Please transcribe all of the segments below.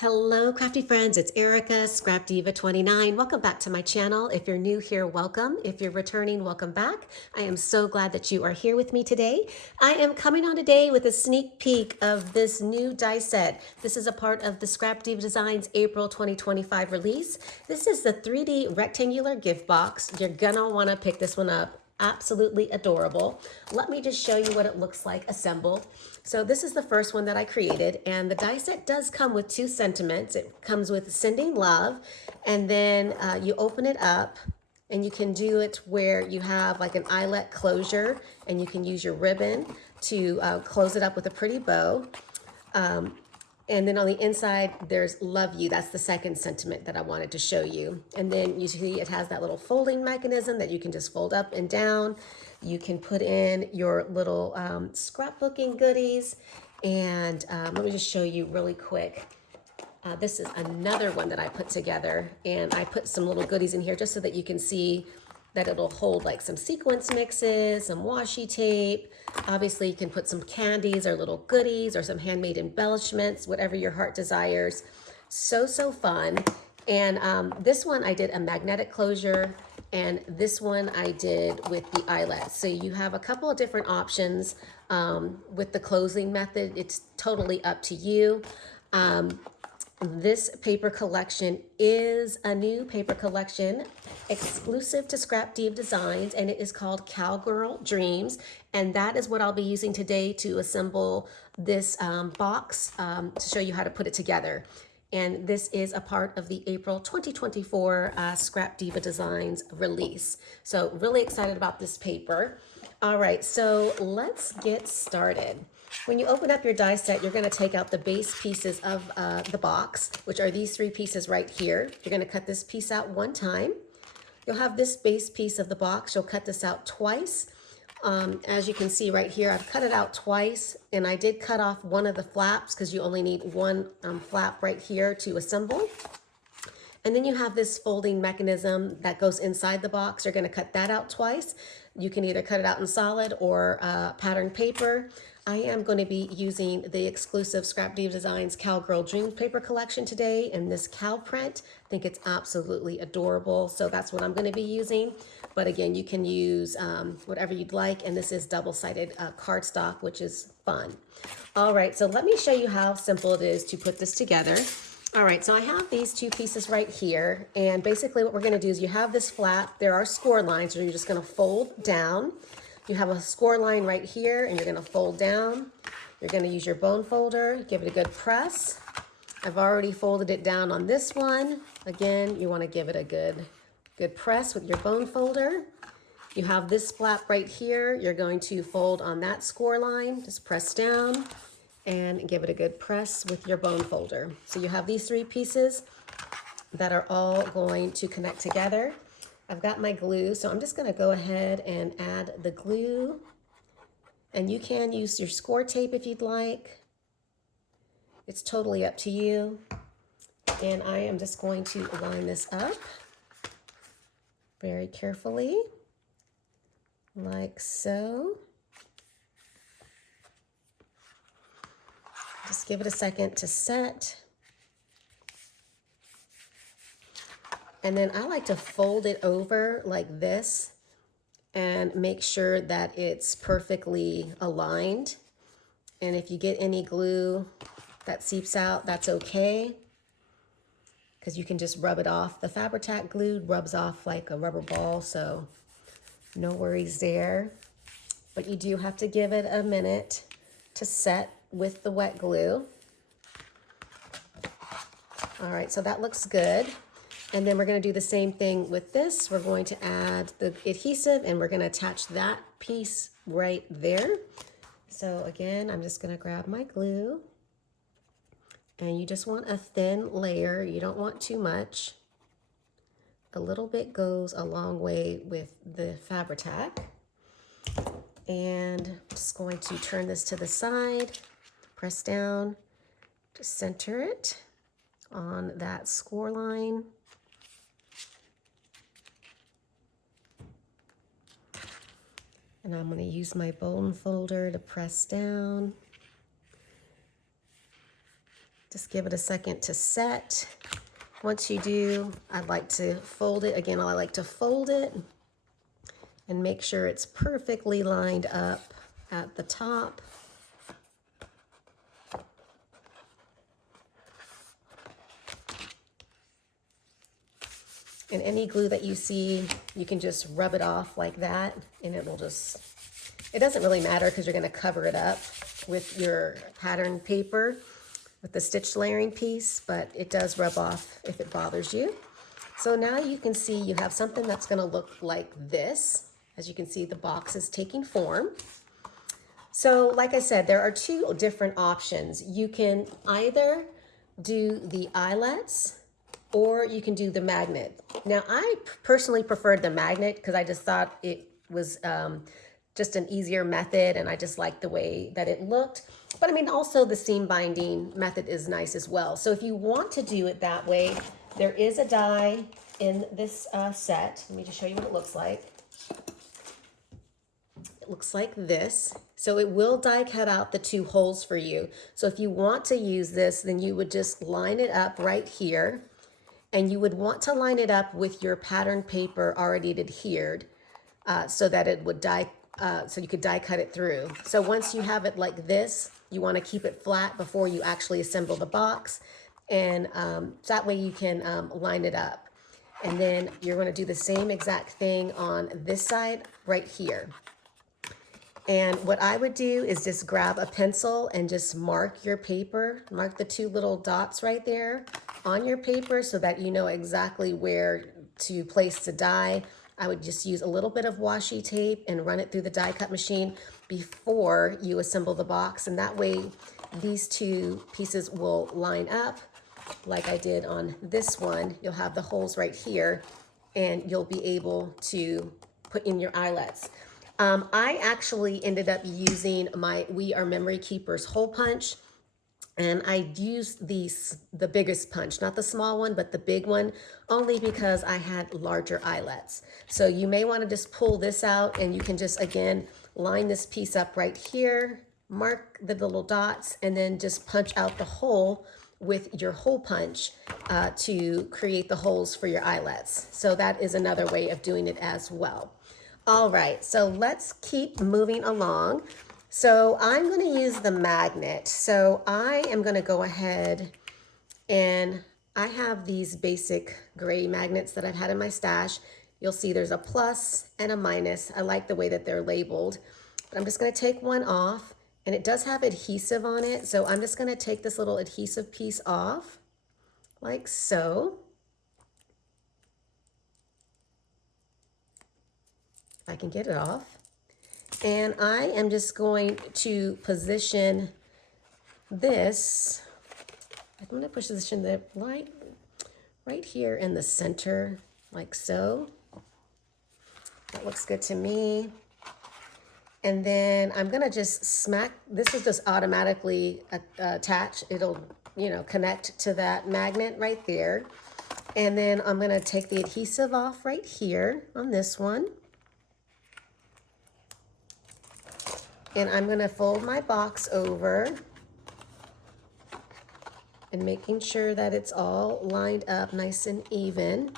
Hello, crafty friends. It's Erica, ScrapDiva 29. Welcome back to my channel. If you're new here, welcome. If you're returning, welcome back. I am so glad that you are here with me today. I am coming on today with a sneak peek of this new die set. This is a part of the ScrapDiva Designs April 2025 release. This is the 3D rectangular gift box. You're gonna wanna pick this one up. Absolutely adorable. Let me just show you what it looks like assembled. So this is the first one that I created, and the die set does come with two sentiments. It comes with sending love, and then you open it up and you can do it where you have like an eyelet closure, and you can use your ribbon to close it up with a pretty bow. And then on the inside, there's love you. That's the second sentiment that I wanted to show you. And then you see it has that little folding mechanism that you can just fold up and down. You can put in your little scrapbooking goodies. And let me just show you really quick. This is another one that I put together. And I put some little goodies in here just so that you can see that it'll hold like some sequence mixes, some washi tape. Obviously, you can put some candies or little goodies or some handmade embellishments, whatever your heart desires. So fun. And this one I did a magnetic closure, and this one I did with the eyelet. So you have a couple of different options with the closing method. It's totally up to you. This paper collection is a new paper collection exclusive to ScrapDiva Designs, and it is called Cowgirl Dreams. And that is what I'll be using today to assemble this box to show you how to put it together. And this is a part of the April 2024 ScrapDiva Designs release. So really excited about this paper. All right, so let's get started. When you open up your die set, you're going to take out the base pieces of the box, which are these three pieces right here. You're going to cut this piece out one time. You'll have this base piece of the box. You'll cut this out twice. As you can see right here, I've cut it out twice, and I did cut off one of the flaps because you only need one flap right here to assemble. And then you have this folding mechanism that goes inside the box. You're going to cut that out twice. You can either cut it out in solid or pattern paper. I am going to be using the exclusive ScrapDiva Designs Cowgirl Dreams paper collection today in this cow print. I think it's absolutely adorable, so that's what I'm going to be using. But again, you can use whatever you'd like, and this is double-sided cardstock, which is fun. All right, so let me show you how simple it is to put this together. All right, so I have these two pieces right here, and basically what we're going to do is you have this flap. There are score lines, so you're just going to fold down. You have a score line right here, and you're going to fold down. You're going to use your bone folder, give it a good press. I've already folded it down on this one. Again, you want to give it a good press with your bone folder. You have this flap right here. You're going to fold on that score line, just press down and give it a good press with your bone folder. So you have these three pieces that are all going to connect together. I've got my glue, so I'm just going to go ahead and add the glue. And you can use your score tape if you'd like. It's totally up to you. And I am just going to line this up very carefully, like so. Just give it a second to set. And then I like to fold it over like this and make sure that it's perfectly aligned. And if you get any glue that seeps out, that's okay, because you can just rub it off. The Fabri-Tac glue rubs off like a rubber ball, so no worries there. But you do have to give it a minute to set with the wet glue. All right, so that looks good. And then we're going to do the same thing with this. We're going to add the adhesive, and we're going to attach that piece right there. So again, I'm just going to grab my glue, and you just want a thin layer. You don't want too much. A little bit goes a long way with the Fabri-Tac. And I'm just going to turn this to the side, press down to center it on that score line. And I'm going to use my bone folder to press down. Just give it a second to set. Once you do, I'd like to fold it. Again, I like to fold it and make sure it's perfectly lined up at the top. And any glue that you see, you can just rub it off like that, and it will just, it doesn't really matter because you're going to cover it up with your pattern paper with the stitch layering piece, but it does rub off if it bothers you. So now you can see you have something that's going to look like this. As you can see, the box is taking form. So like I said, there are two different options. You can either do the eyelets or you can do the magnet. Now, I personally preferred the magnet because I just thought it was just an easier method, and I just liked the way that it looked. But I mean, also the seam binding method is nice as well. So if you want to do it that way, there is a die in this set. Let me just show you what it looks like. It looks like this. So it will die cut out the two holes for you. So if you want to use this, then you would just line it up right here. And you would want to line it up with your pattern paper already adhered so that it would die, so you could die cut it through. So once you have it like this, you want to keep it flat before you actually assemble the box. And that way you can line it up. And then you're going to do the same exact thing on this side right here. And what I would do is just grab a pencil and just mark your paper, mark the two little dots right there on your paper so that you know exactly where to place the die. I would just use a little bit of washi tape and run it through the die cut machine before you assemble the box. And that way these two pieces will line up like I did on this one. You'll have the holes right here and you'll be able to put in your eyelets. I actually ended up using my We Are Memory Keepers hole punch, and I used the biggest punch, not the small one, but the big one, only because I had larger eyelets. So you may want to just pull this out, and you can just, again, line this piece up right here, mark the little dots, and then just punch out the hole with your hole punch to create the holes for your eyelets. So that is another way of doing it as well. All right, so let's keep moving along. So I'm going to use the magnet. So I am going to go ahead, and I have these basic gray magnets that I've had in my stash. You'll see there's a plus and a minus. I like the way that they're labeled. But I'm just going to take one off, and it does have adhesive on it. So I'm just going to take this little adhesive piece off like so. I can get it off. And I am just going to position this. I'm going to position the light right here in the center, like so. That looks good to me. And then I'm going to just smack, this is just automatically attached. It'll, connect to that magnet right there. And then I'm going to take the adhesive off right here on this one. And I'm going to fold my box over and making sure that it's all lined up nice and even.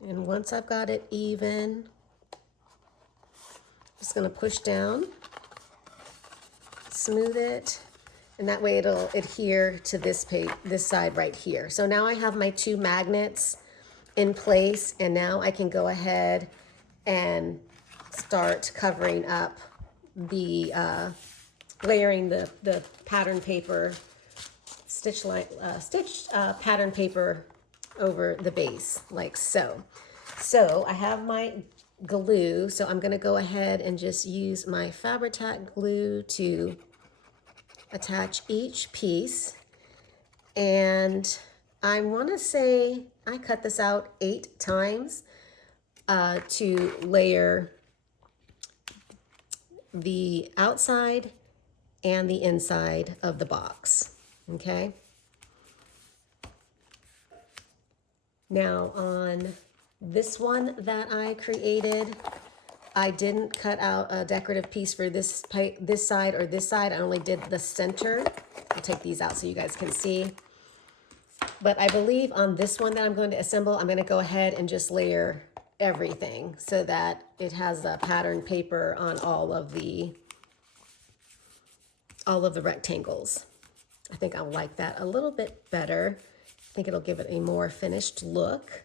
And once I've got it even, I'm just going to push down, smooth it, and that way it'll adhere to this side right here. So now I have my two magnets in place, and now I can go ahead and start covering up the layering the pattern paper stitch pattern paper over the base like so. So I have my glue, so I'm going to go ahead and just use my Fabri-Tac glue to attach each piece. And I want to say I cut this out 8 times to layer the outside and the inside of the box, okay? Now on this one that I created, I didn't cut out a decorative piece for this side or this side. I only did the center. I'll take these out so you guys can see. But I believe on this one that I'm going to assemble, I'm going to go ahead and just layer everything so that it has a pattern paper on all of the rectangles. I think I'll like that a little bit better. I think it'll give it a more finished look.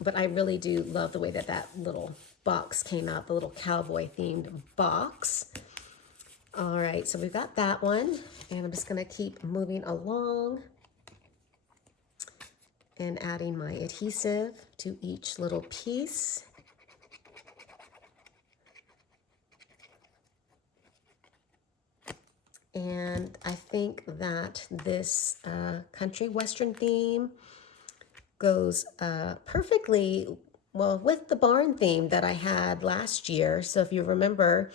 But I really do love the way that that little box came out, the little cowboy themed box. All right, so we've got that one, and I'm just gonna keep moving along and adding my adhesive to each little piece. And I think that this country western theme goes perfectly well with the barn theme that I had last year. So if you remember,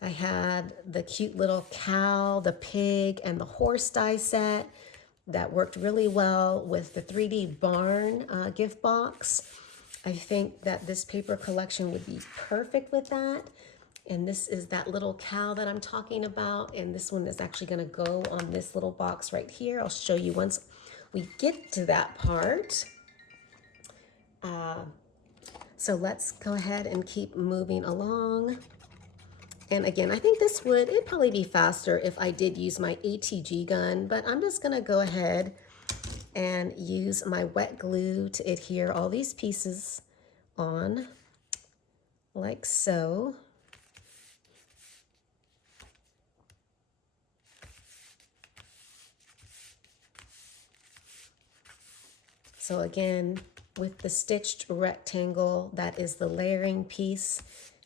I had the cute little cow, the pig, and the horse die set that worked really well with the 3D barn gift box. I think that this paper collection would be perfect with that. And this is that little cow that I'm talking about. And this one is actually gonna go on this little box right here. I'll show you once we get to that part. So let's go ahead and keep moving along. And again, I think it'd probably be faster if I did use my ATG gun, but I'm just gonna go ahead and use my wet glue to adhere all these pieces on like so. So again, with the stitched rectangle, that is the layering piece.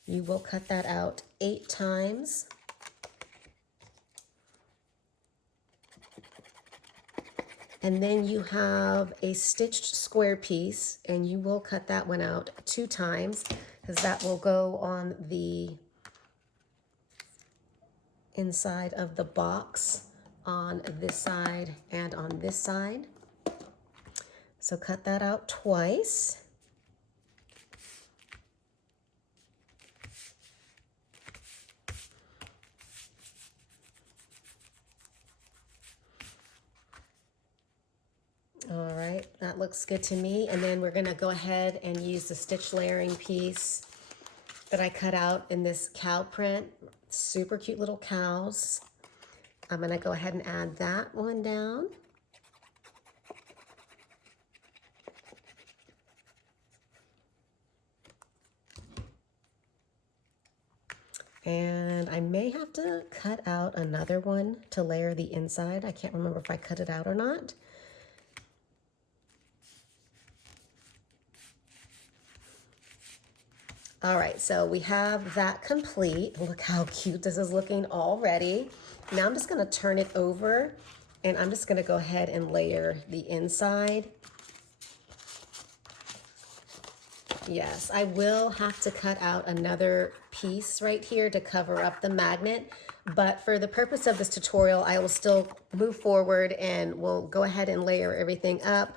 You will cut that out 8 times. And then you have a stitched square piece, and you will cut that one out 2 times because that will go on the inside of the box on this side and on this side. So cut that out twice. All right, that looks good to me. And then we're gonna go ahead and use the stitch layering piece that I cut out in this cow print. Super cute little cows. I'm gonna go ahead and add that one down. And I may have to cut out another one to layer the inside. I can't remember if I cut it out or not. All right, so we have that complete. Look how cute this is looking already. Now I'm just gonna turn it over and I'm just gonna go ahead and layer the inside. Yes, I will have to cut out another piece right here to cover up the magnet, but for the purpose of this tutorial, I will still move forward and we'll go ahead and layer everything up.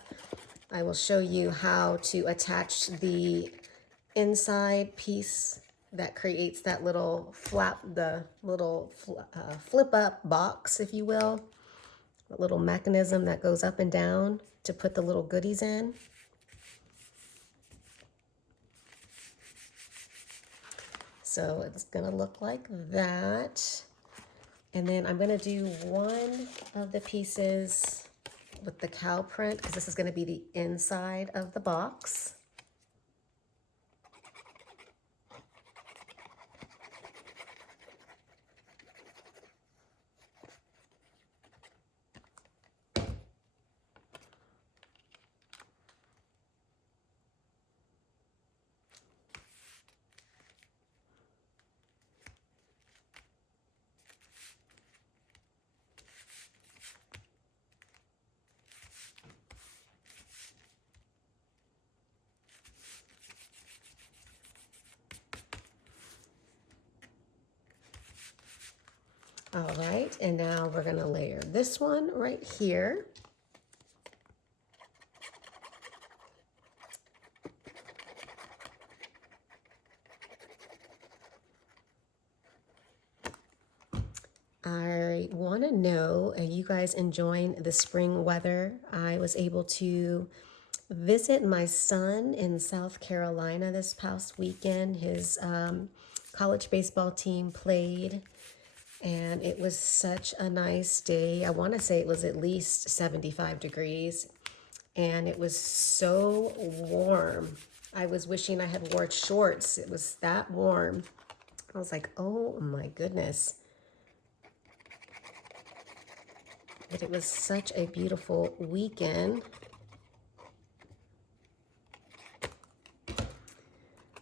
I will show you how to attach the inside piece that creates that little flap, the little flip up box, if you will, a little mechanism that goes up and down to put the little goodies in. So it's gonna look like that. And then I'm gonna do one of the pieces with the cow print because this is gonna be the inside of the box. All right, and now we're gonna layer this one right here. I want to know, are you guys enjoying the spring weather? I was able to visit my son in South Carolina this past weekend. His college baseball team played, and it was such a nice day. I want to say it was at least 75 degrees, and it was so warm. I was wishing I had wore shorts. It was that warm. I was like, oh my goodness. But it was such a beautiful weekend.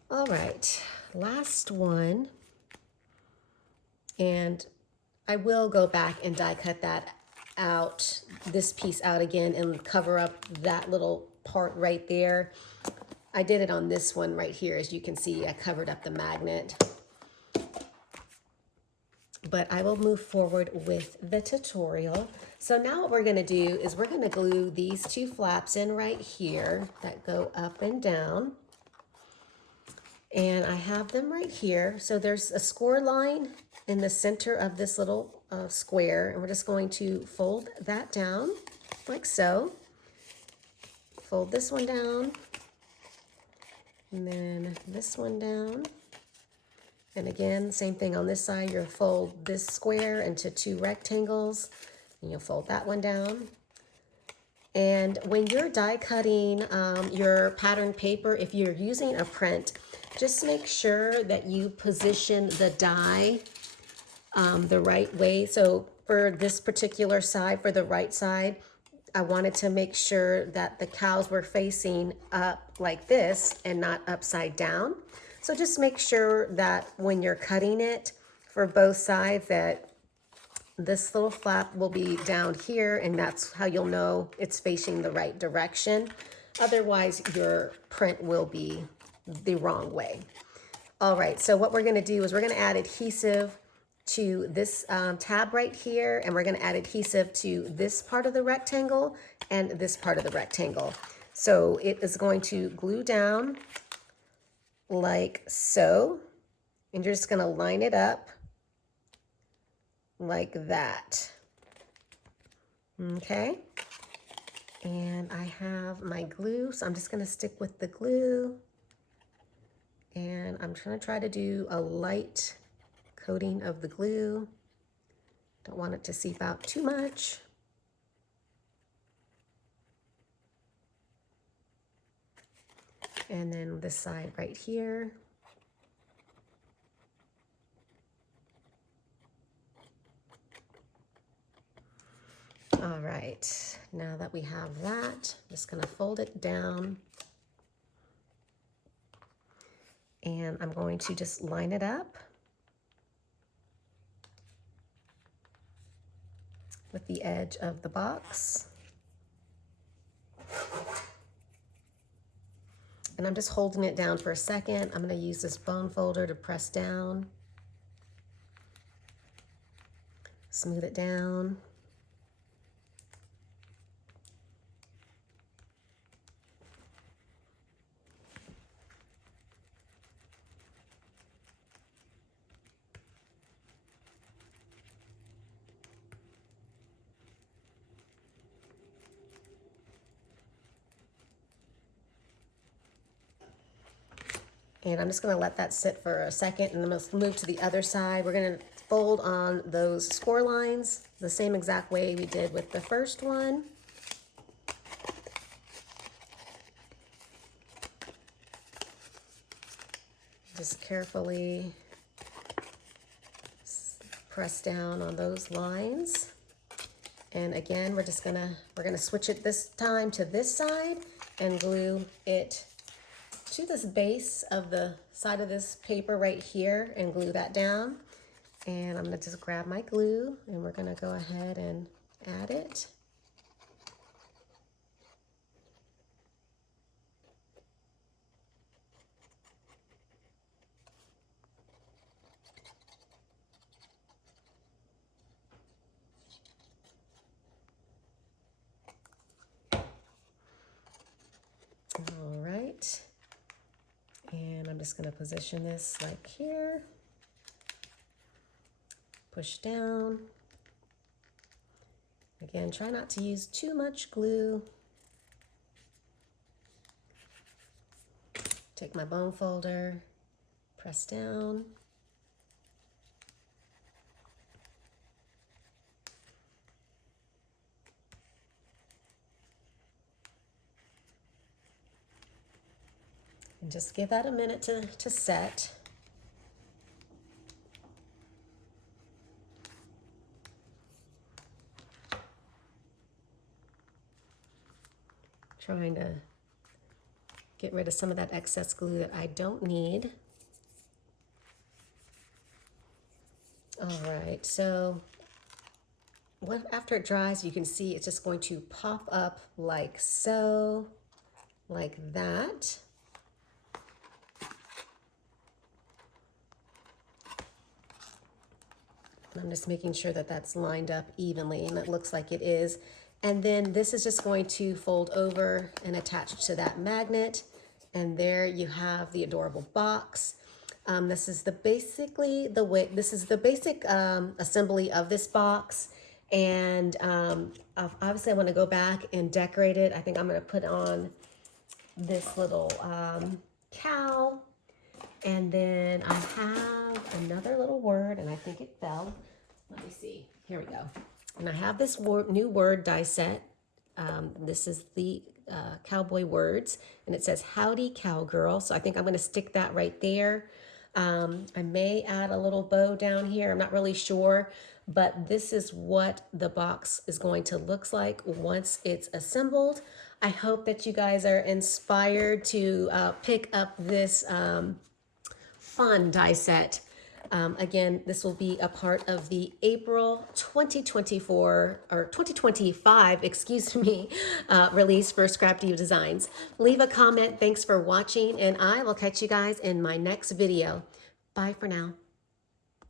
All right, last one. And I will go back and die cut that out, this piece out again, and cover up that little part right there. I did it on this one right here. As you can see, I covered up the magnet. But I will move forward with the tutorial. So now what we're going to do is we're going to glue these two flaps in right here that go up and down. And I have them right here. So there's a score line in the center of this little square, and we're just going to fold that down like so. Fold this one down, and then this one down. And again, same thing on this side. You'll fold this square into two rectangles, and you'll fold that one down. And when you're die cutting your pattern paper, if you're using a print, just make sure that you position the die the right way. So for this particular side, for the right side, I wanted to make sure that the cows were facing up like this and not upside down. So just make sure that when you're cutting it for both sides, that this little flap will be down here, and that's how you'll know it's facing the right direction. Otherwise, your print will be the wrong way. All right, so what we're gonna do is we're gonna add adhesive to this tab right here, and we're gonna add adhesive to this part of the rectangle and this part of the rectangle. So it is going to glue down like so, and you're just gonna line it up like that. Okay, and I have my glue, so I'm just gonna stick with the glue, and I'm gonna try to do a light coating of the glue. Don't want it to seep out too much. And then this side right here. All right, now that we have that, I'm just gonna fold it down. And I'm going to just line it up with the edge of the box. And I'm just holding it down for a second. I'm going to use this bone folder to press down, smooth it down. And I'm just going to let that sit for a second, and then let's move to the other side. We're going to fold on those score lines the same exact way we did with the first one. Just carefully press down on those lines. And again, we're gonna switch it this time to this side and glue it to this base of the side of this paper right here and glue that down. And I'm gonna just grab my glue, and we're gonna go ahead and add it. All right. And I'm just going to position this like here. push down. Again, try not to use too much glue. Take my bone folder, press down. And just give that a minute to set. Trying to get rid of some of that excess glue that I don't need. All right, so after it dries, you can see it's just going to pop up like so, like that. I'm just making sure that that's lined up evenly, and it looks like it is. And then this is just going to fold over and attach to that magnet. And there you have the adorable box. This is the basic assembly of this box. And obviously I want to go back and decorate it. I think I'm going to put on this little cow. And then I have another little word, and I think it fell. Let me see. Here we go. And I have this new word die set. This is the cowboy words, and it says "Howdy Cowgirl." So I think I'm going to stick that right there. I may add a little bow down here. I'm not really sure, but this is what the box is going to look like once it's assembled. I hope that you guys are inspired to pick up this fun die set. Again, this will be a part of the April 2024 or 2025, excuse me, release for ScrapDiva Designs. Leave a comment. Thanks for watching, and I will catch you guys in my next video. Bye for now.